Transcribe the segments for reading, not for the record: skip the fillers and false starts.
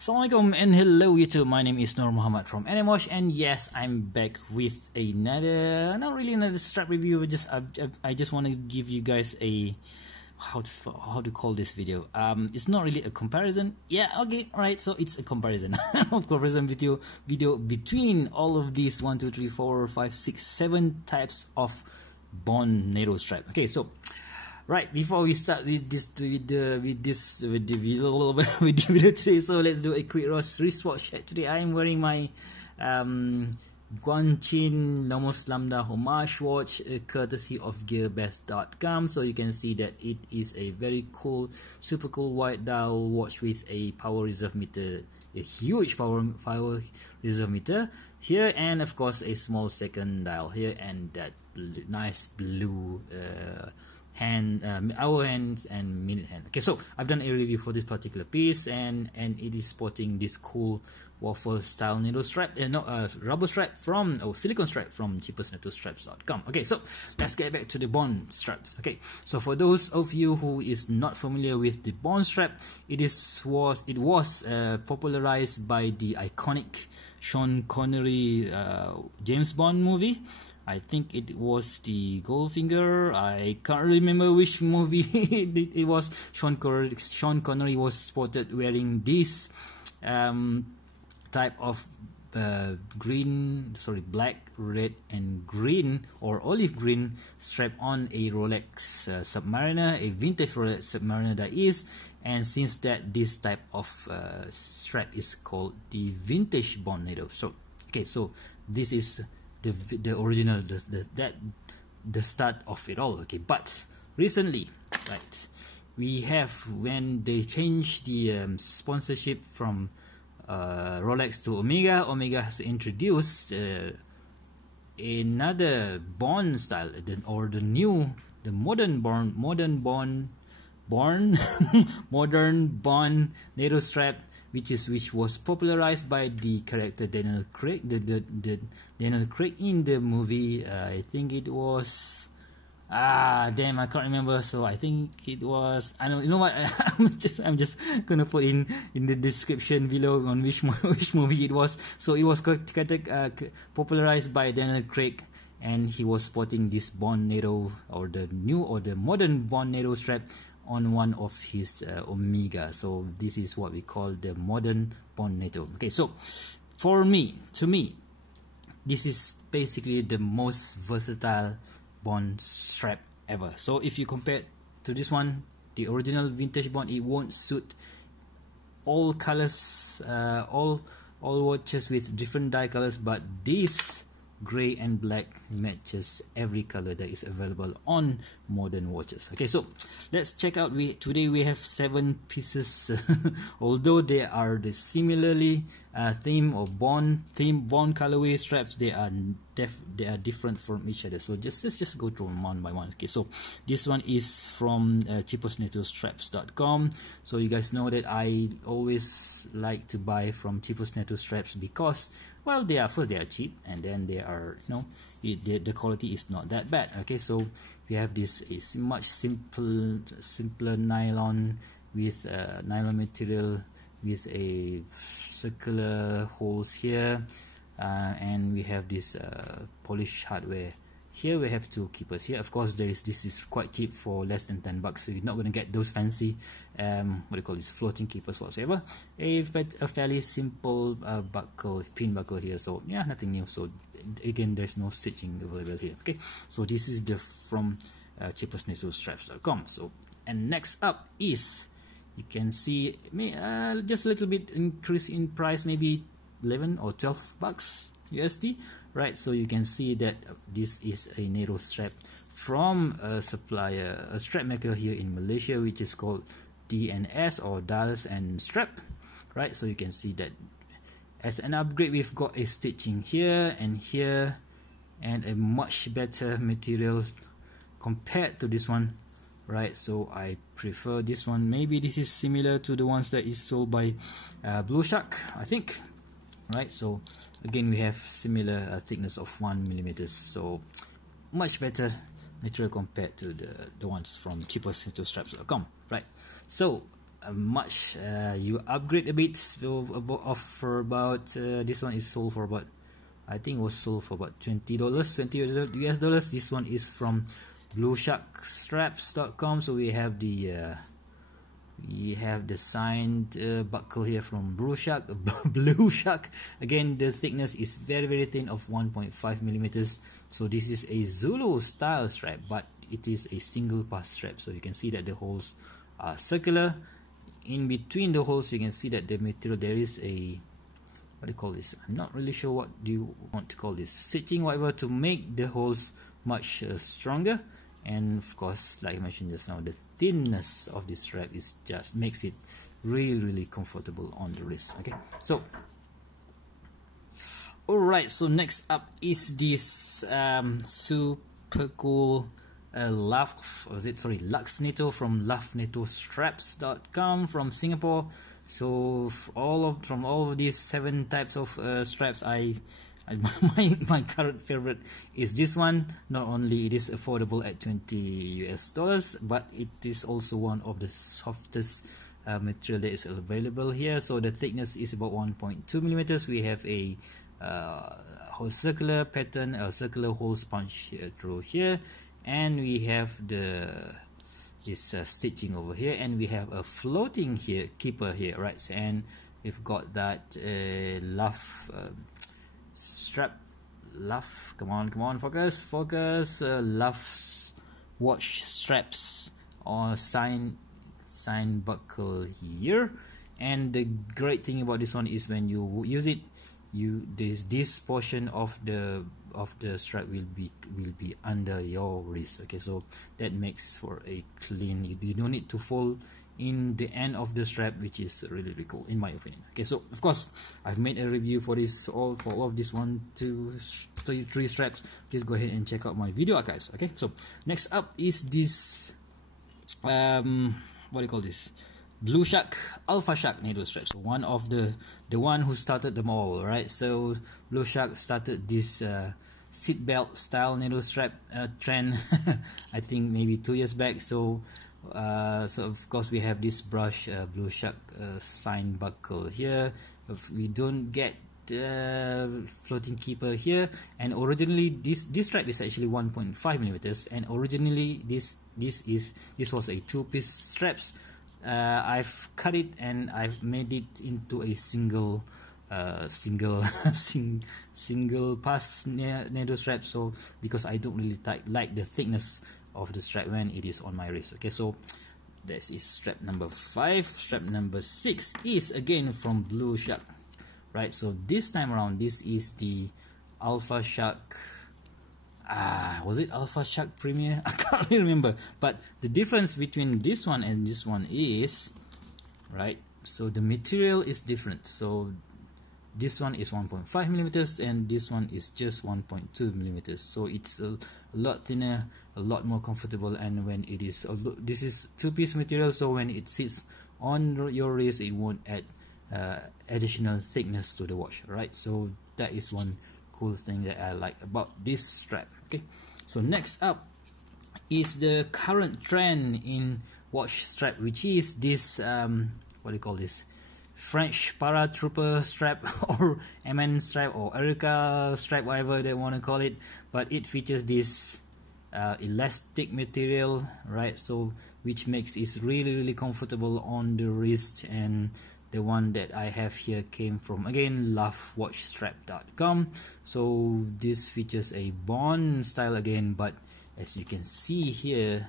Assalamualaikum and hello YouTube, my name is Nur Muhammad from Animash, and yes, I'm back with another, not really another strap review, but I just want to give you guys a, how to call this video. It's not really a comparison, yeah, okay, alright, so it's a comparison, video between all of these 1, 2, 3, 4, 5, 6, 7 types of Bond NATO strap. Okay, so right, before we start with the video today, so let's do a quick wristwatch check. Today I am wearing my Guanchin Nomos Lambda homage watch, courtesy of gearbest.com. So you can see that it is a very cool, super cool white dial watch with a power reserve meter, a huge power reserve meter here, and of course a small second dial here, and that nice blue hour hands and minute hand. Okay, so I've done a review for this particular piece, and it is sporting this cool waffle style NATO strap, rubber strap from, silicone strap from cheapestnatostraps.com. Okay, so let's get back to the Bond straps. Okay, so for those of you who is not familiar with the Bond strap, it was popularized by the iconic Sean Connery James Bond movie. I think it was the Goldfinger. I can't remember which movie it was. Sean Connery was spotted wearing this type of black, red, and green or olive green strap on a Rolex Submariner, a vintage Rolex Submariner that is. And since that, this type of strap is called the vintage Bond NATO. So okay, so this is the original, the start of it all. Okay, but recently, right, we have, when they changed the sponsorship from Rolex to Omega has introduced another Bond style, the modern Bond NATO strap, which was popularized by the character Daniel Craig, Daniel Craig in the movie. I think it was, I can't remember. So I think it was, I don't, you know what? I'm just gonna put in the description below on which movie it was. So it was popularized by Daniel Craig, and he was sporting this Bond NATO, or the modern Bond NATO strap on one of his Omega. So this is what we call the modern Bond NATO. Okay, so to me, this is basically the most versatile Bond strap ever. So if you compare to this one, the original vintage Bond, it won't suit all colors, all watches with different dye colors, but this gray and black matches every color that is available on modern watches. Okay, so let's check out. Today we have 7 pieces. Although they are the similarly theme Bond colorway straps, they are different from each other. So let's just go through them one by one. Okay, so this one is from cheapestnatostraps.com. So you guys know that I always like to buy from Cheapest NATO Straps because, well, they are cheap, and then they are, the quality is not that bad. Okay, so we have this is much simpler nylon with nylon material with a circular holes here, and we have this polished hardware. Here we have 2 keepers. Here, of course, this is quite cheap for less than $10, so you're not going to get those fancy floating keepers whatsoever. A fairly simple pin buckle here, so yeah, nothing new. So again, there's no stitching available here. Okay, so this is from cheapestnatostraps.com. So, and next up is, you can see just a little bit increase in price, maybe 11 or 12 bucks USD. Right, so you can see that this is a NATO strap from a supplier, a strap maker here in Malaysia, which is called DNS, or Dials and Strap. Right, so you can see that as an upgrade, we've got a stitching here and here, and a much better material compared to this one. Right, so I prefer this one. Maybe this is similar to the ones that is sold by Blue Shark, I think. Right, so again, we have similar thickness of 1mm, so much better material compared to the ones from cheapestnatostraps.com. Right, so much. You upgrade a bit for about this one is sold for about, I think it was sold for about $20, $20 US dollars. This one is from Luciastraps.com. So we have the signed buckle here from Blue Shark. Again, the thickness is very thin of 1.5 millimeters. So this is a Zulu style strap, but it is a single pass strap. So you can see that the holes are circular. In between the holes, you can see that the material, there is a, what do you call this? I'm not really sure what do you want to call this, stitching, whatever, to make the holes much stronger. And of course, like I mentioned just now, the thinness of this strap is just makes it really comfortable on the wrist. Okay, so alright, so next up is this super cool Lux NATO from NatoStraps.com from Singapore. So from all of these 7 types of straps, my current favorite is this one. Not only it is affordable at $20 US dollars, but it is also one of the softest material that is available here. So the thickness is about 1.2 millimeters. We have a whole circular pattern, a circular holes punch through here, and we have this stitching over here, and we have a floating keeper here, right? And we've got that come on, focus, Luffwatchstraps or sign buckle here. And the great thing about this one is when you use it, this portion of the strap will be under your wrist. Okay, so that makes for a clean, you don't need to fold in the end of the strap, which is really cool in my opinion. Okay, so of course I've made a review for all of this 1, 2, 3 straps. Please go ahead and check out my video archives. Okay, so next up is this what do you call this, Blue Shark Alpha Shark NATO Strap. So one of the one who started them all, right? So Blue Shark started this seatbelt style NATO strap trend I think maybe 2 years back. So of course we have this brush Blue Shark sign buckle here. We don't get floating keeper here, and originally this strap is actually 1.5 millimeters, and originally this was a 2-piece straps. I've cut it and I've made it into a single pass NATO strap. So because I don't really like the thickness of the strap when it is on my wrist. Okay, so this is strap number 5. Strap number 6 is again from Blue Shark, right? So this time around, this is the Alpha Shark. Was it Alpha Shark Premier? I can't really remember. But the difference between this one and this one is, right, so the material is different. So this one is 1.5 millimeters and this one is just 1.2 millimeters. So it's a lot thinner, a lot more comfortable. And when it is, this is 2-piece material, so when it sits on your wrist, it won't add additional thickness to the watch, right? So that is one cool thing that I like about this strap. Okay, so next up is the current trend in watch strap, which is this what do you call this, French Paratrooper strap or MN strap or Erica strap, whatever they want to call it. But it features this elastic material, right? So which makes it really comfortable on the wrist. And the one that I have here came from, again, Luffwatchstrap.com. So this features a bond style again, but as you can see here,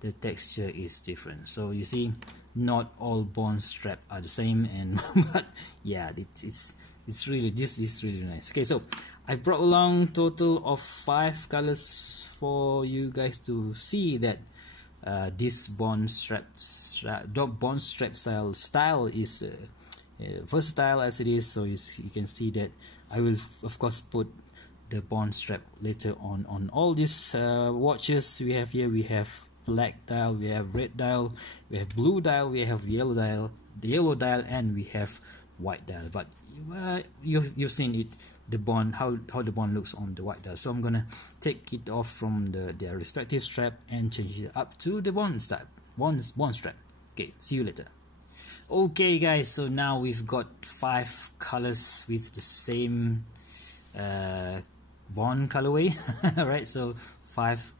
the texture is different. So you see, not all bond strap are the same, and but yeah, it's really, this is really nice. Okay, so I brought along total of 5 colors for you guys to see that this bond strap style is versatile as it is. So you can see that I will of course put the bond strap later on all these watches we have here. We have black dial, we have red dial, we have blue dial, we have yellow dial, and we have white dial. But you've seen it, the bond, how the bond looks on the white dial. So I'm gonna take it off from their respective strap and change it up to the bond strap. Okay, see you later. Okay guys, so now we've got 5 colors with the same bond colorway. Right, so 5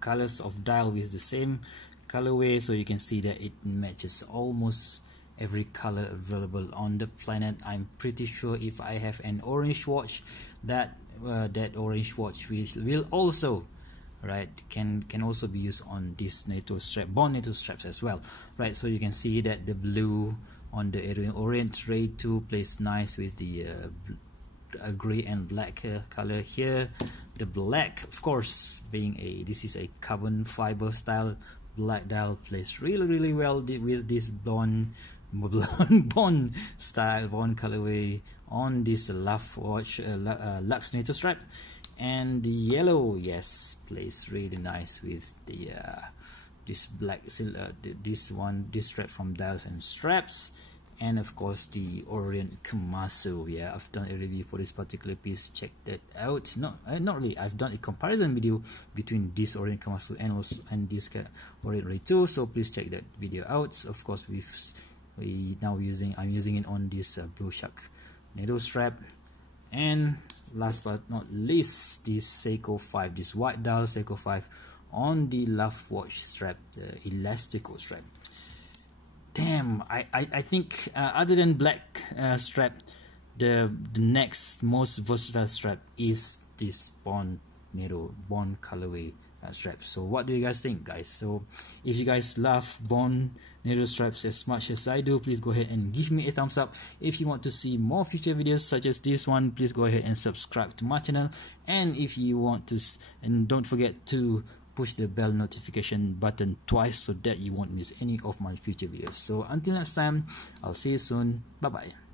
colors of dial with the same colorway, so you can see that it matches almost every color available on the planet. I'm pretty sure if I have an orange watch, that orange watch will also, right, can also be used on this NATO strap, bond NATO straps as well, right? So you can see that the blue on the Orient Ray 2 plays nice with the gray and black color here. The black, of course, being this is a carbon fiber style black dial, plays really well with this bond style, bond colorway on this Luffwatch Lux NATO strap. And the yellow, yes, plays really nice with the this black this strap from Dials and Straps. And of course the Orient Komatsu. Yeah, I've done a review for this particular piece, check that out. Not really, I've done a comparison video between this Orient Komatsu and this Orient Ray 2, so please check that video out. Of course I'm using it on this Blue Shark NATO strap. And last but not least, this Seiko 5, this white dial Seiko 5 on the Luffwatchstrap, the elastical strap. Damn, I think other than black strap, the next most versatile strap is this bond colorway strap. So what do you guys think, guys? So if you guys love bond NATO straps as much as I do, please go ahead and give me a thumbs up. If you want to see more future videos such as this one, please go ahead and subscribe to my channel. And if you want to, and don't forget to push the bell notification button twice so that you won't miss any of my future videos. So until next time, I'll see you soon. Bye bye.